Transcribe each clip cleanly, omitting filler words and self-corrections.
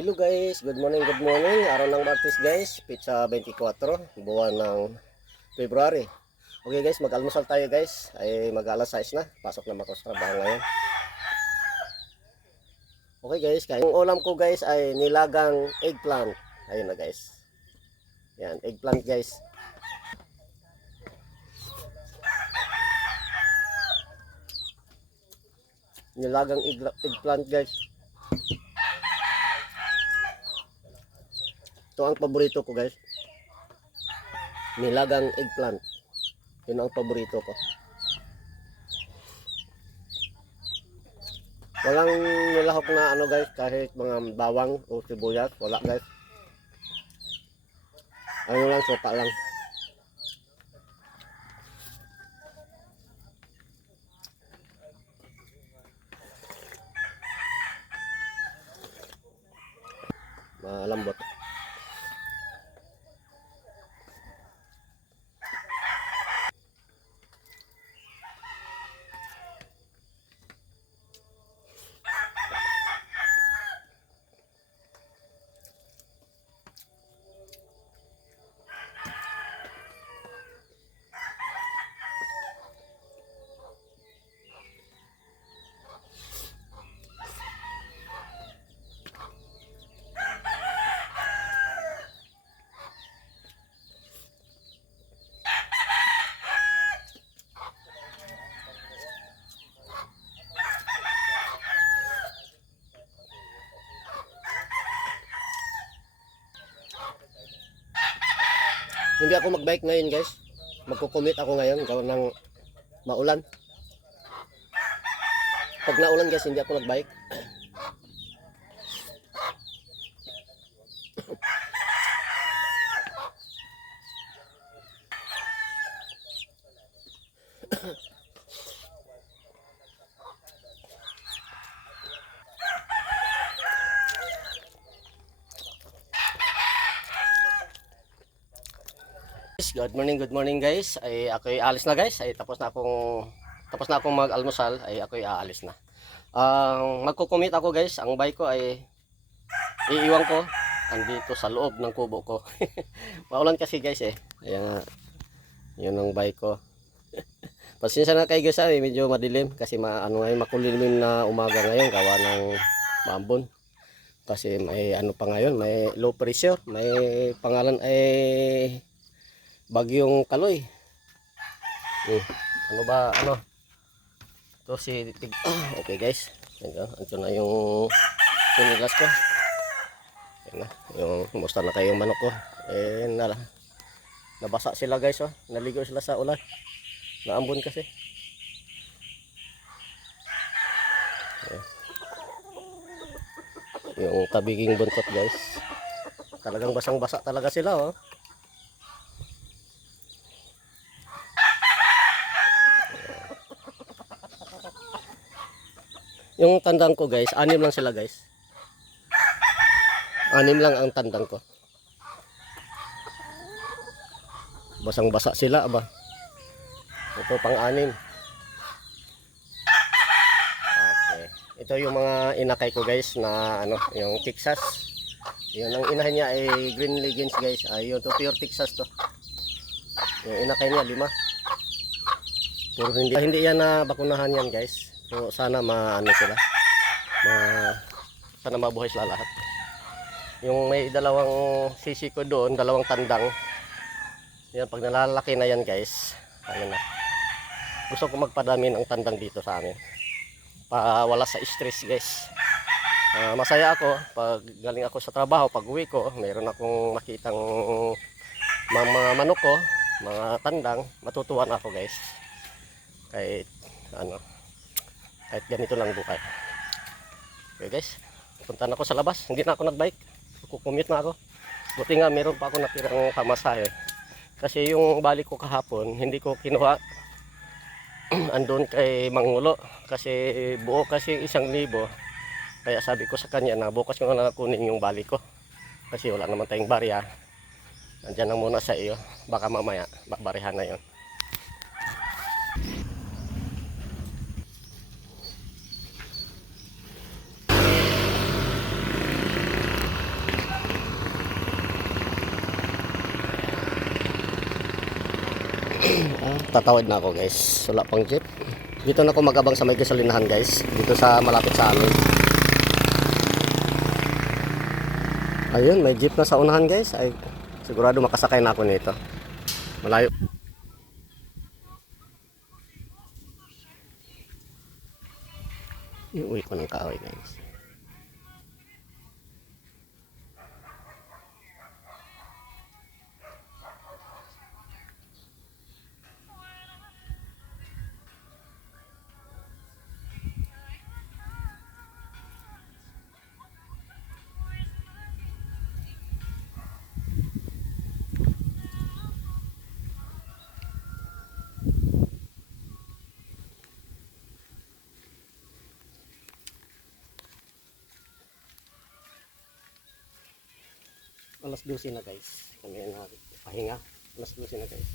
Hello guys, good morning, good morning. Araw ng Martes guys, pizza 24, buwan ng February. Okay guys, mag-almusal tayo guys. Ay mag-alas 6 na, pasok na ako sa trabaho ngayon. Okay guys, yung ulam ko guys ay nilagang eggplant. Ayun na guys. Yan, eggplant guys. Nilagang eggplant guys. Ito ang paborito ko guys. Nilagang eggplant. Yun ang paborito ko. Walang nilahok na ano guys, kahit mga bawang o sibuyas, wala guys. Ano lang, sopa lang. Malambot. Hindi ako mag-bike ngayon guys. Magko-commute ako ngayon gawa ng maulan. Pag naulan guys, hindi ako nag-bike. Good morning guys. Ay ako'y alis na guys. Ay tapos na akong mag-almusal, ay ako'y aalis na. Magko-commute ako guys. Ang bike ko ay iiwan ko andito sa loob ng kubo ko. Maulan kasi guys eh. Ayan, yun ang bike ko. Pasensya na kayo guys, medyo madilim kasi makulimlim na umaga ngayon gawa ng maambon. Kasi may ano pa ngayon, may low pressure, may pangalan ay Bagyong Kaloy. Ano ba, ano? Ito si okay guys. Ito na yung sinilas ko. Ayan na, yung kumusta na kayong manok ko. Nabasa sila guys, oh. Naligo sila sa ulan. Naambon kasi. Ayan. Yung tabiging buntot guys. Talagang basang-basa talaga sila, oh. Yung tandang ko guys, 6 lang sila guys. 6 lang ang tandang ko. Basang-basa sila ba. Ito pang-6. Okay. Ito yung mga inakay ko guys na ano, yung Texas. Yun ang inahin niya ay Green Legends guys. Ayun to, pure Texas to. Yung inakay niya 5. Pero hindi yan na bakunahan yan guys. So sana sila. Sana mabuhay sila lahat. Yung may dalawang sisi ko doon, dalawang tandang. Yan, pag nalalaki na yan guys, ano na. Gusto ko magpadami ng tandang dito sa amin. Wala sa stress guys. Masaya ako pag galing ako sa trabaho, pag uwi ko, mayroon akong makitang mga manok ko, mga tandang, matutuwa na ako guys. Kahit ganito lang buhay. Okay guys, punta na ako sa labas. Hindi na ako nagbike, kukumute na ako. Buti nga meron pa ako natirang pamasahe. Kasi yung balik ko kahapon, hindi ko kinuha andun kay Mangulo. Kasi buo kasi 1,000. Kaya sabi ko sa kanya na bukas ko na kunin yung balik ko. Kasi wala naman tayong barya. Nandiyan na muna sa iyo. Baka mamaya barihan na yon. Tatawid na ako guys. Wala pang jeep. Dito na ako magabang sa may gasolinahan guys. Dito sa malapit sa amin. Ayun, may jeep na sa unahan guys. Ay, sigurado makasakay na ako nito. Malayo. Iuwi ko ng kahoy guys. Alas 12 na guys. Kami na pahinga. Alas 12 na guys.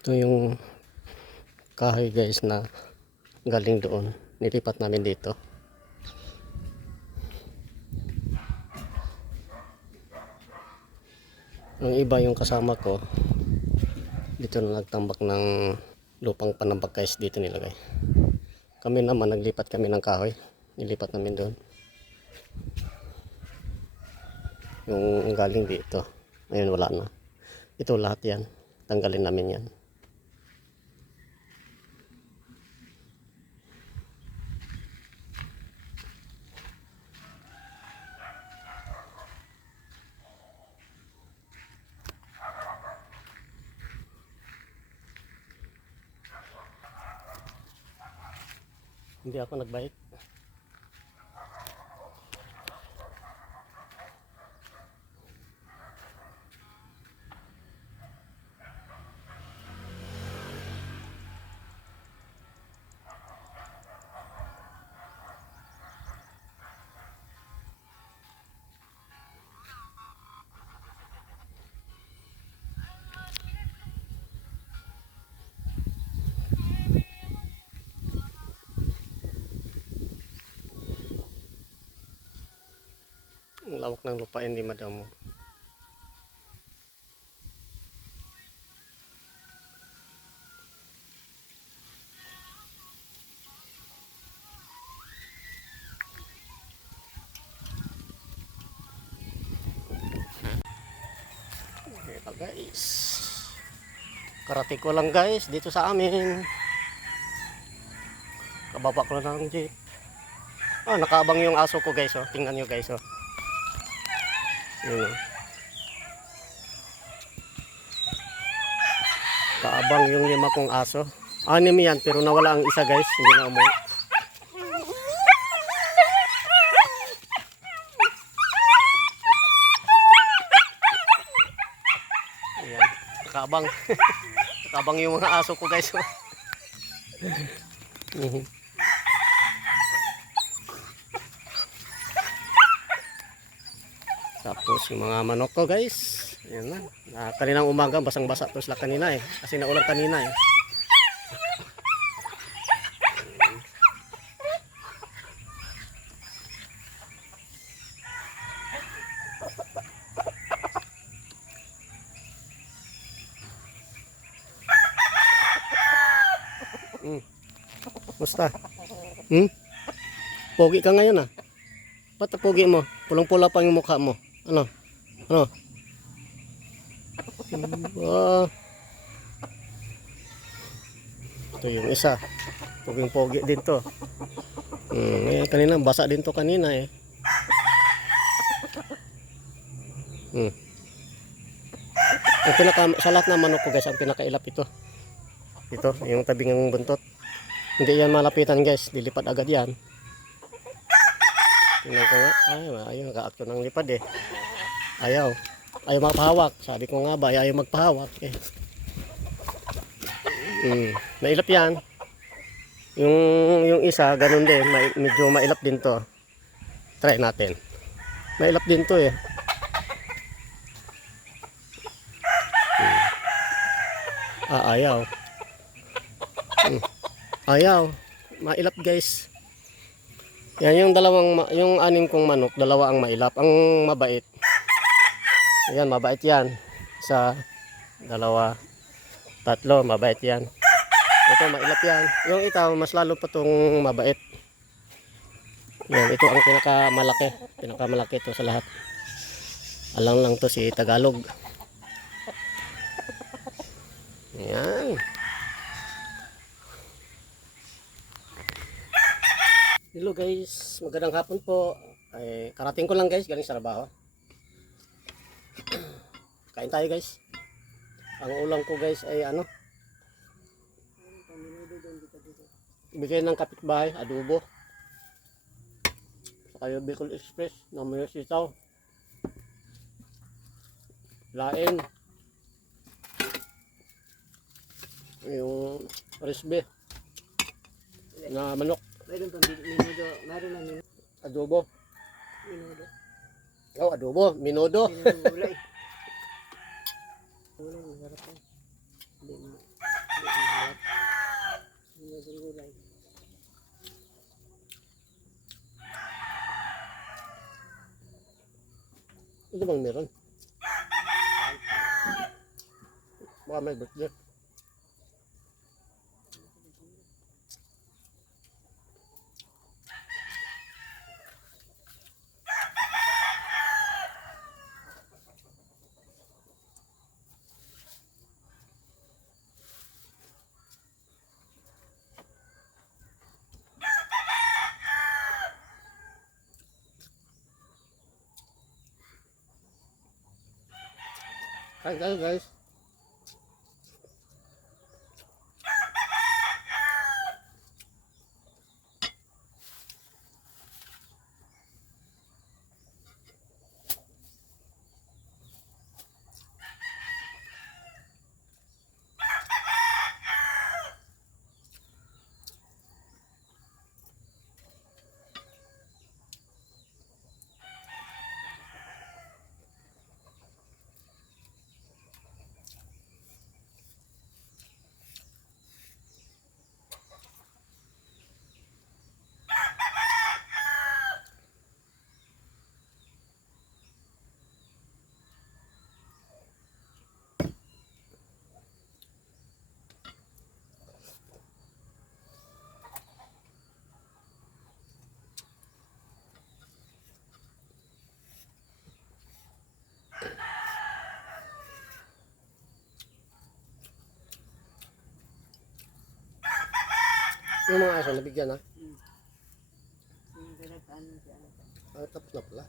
Ito yung kahoy guys na galing doon. Nilipat namin dito. Ang iba yung kasama ko. Dito na nagtambak ng lupang panambak guys. Dito nilagay. Kami naman naglipat kami ng kahoy. Nilipat namin doon. Yung galing dito. Ayun wala na. Ito lahat yan. Tanggalin namin yan. Hindi ako nagbike. Ang lawak ng lupa hindi madamo. Ito guys. Karate ko lang guys dito sa amin. Kababa ko lang ng jeep. Nakaabang yung aso ko guys oh. Tingnan nyo guys oh. Yun, oh. Kaabang yung 5 kong aso. 6 yan pero nawala ang isa guys. Hindi na umuwi. Ayan. Kaabang. Kaabang yung mga aso ko guys. Tapos yung mga manok ko guys. Ayan na. Kaninang umaga basang basa to sila kanina eh. Kasi naulan kanina eh. Musta? Pogi ka ngayon ah. Ba't pogi mo? Pulang-pula pa yung mukha mo. Ano? Ano? Ito yung isa. Poging-pogi din to. Kanina basa din to kanina eh. Sa lahat ng manok ko guys, ang pinakailap ito. Ito, yung tabing ng buntot. Hindi yan malapitan guys, dilipad agad yan. Tingnan ko nga, ayaw naka-acto ng lipad eh. Ayaw magpahawak. Sabi ko nga ba, ayaw magpahawak eh. Nailap yan. Yung isa, ganun din. Medyo mailap din to. Try natin. Mailap din to eh. Ayaw. Ayaw. Mailap guys. Yan yung yung anim kong manok, dalawa ang mailap. Ang mabait. Yan, mabait yan. Isa, dalawa, tatlo, mabait yan. Ito, mailap yan. Yung itaw, mas lalo pa tong mabait. Yan, ito ang pinakamalaki. Pinakamalaki ito sa lahat. Alang lang to si Tagalog. Yan. Hello guys, magandang hapon po. Ay, karating ko lang guys, galing sa trabaho. Kain tayo guys. Ang ulam ko guys ay ano? Bigay ng kapitbahay, adobo. Saka yung Bicol Express, namin yung sitaw. Lain. Yung resbe na manok. Mayroon pang minudo. Mayroon na minudo. Adobo. Minudo. Oh, adobo. Minudo. Minudo gulay. Gulay, masarap yan. Hindi mahalap. Minudo gulay. Ito bang meron? Baka may birthday. Kain tayo guys. Yung mga aso nabigyan ha. Yung sarap ano siya. Tapos na pala.